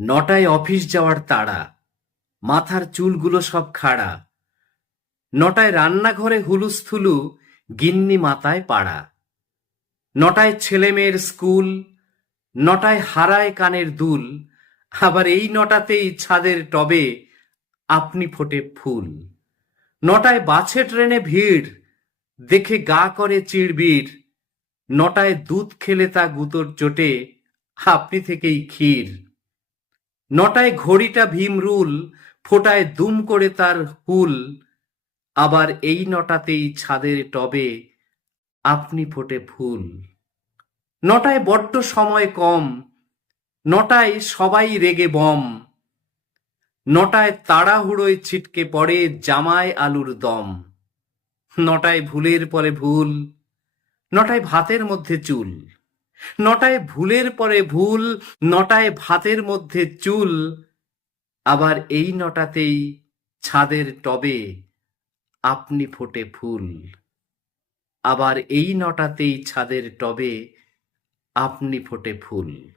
নটায় অফিস যাওয়ার তাড়া, মাথার চুলগুলো সব খাড়া। নটায় রান্নাঘরে হুলুস্থুলু, গিন্নি মাথায় পাড়া। নটায় ছেলেমেয়ের স্কুল, নটায় হারায় কানের দুল। আবার এই নটাতেই ছাদের টবে আপনি ফোটে ফুল। নটায় বাছে ট্রেনে ভিড়, দেখে গা করে চিড়বিড়। নটায় দুধ খেলে তা গুঁতোর চোটে, আপনি থেকেই ক্ষীর। নটায় ঘড়িটা ভীম রুল, ফোটায় দুম করে তার হুল। আবার এই নটাতেই ছাদের টবে আপনি ফোটে ফুল। নটায় বড্ড সময় কম, নটায় সবাই রেগে বম। নটায় তাড়াহুড়োয় ছিটকে পড়ে জামায় আলুর দম। নটায় ভুলের পরে ভুল, নটায় ভাতের মধ্যে চুল। নটায় ভুলের পরে ভুল, নটায় ভাতের মধ্যে চুল। আবার এই নটাতেই ছাদের টবে আপনি ফোটে ফুল। আবার এই নটাতেই ছাদের টবে আপনি ফোটে ফুল।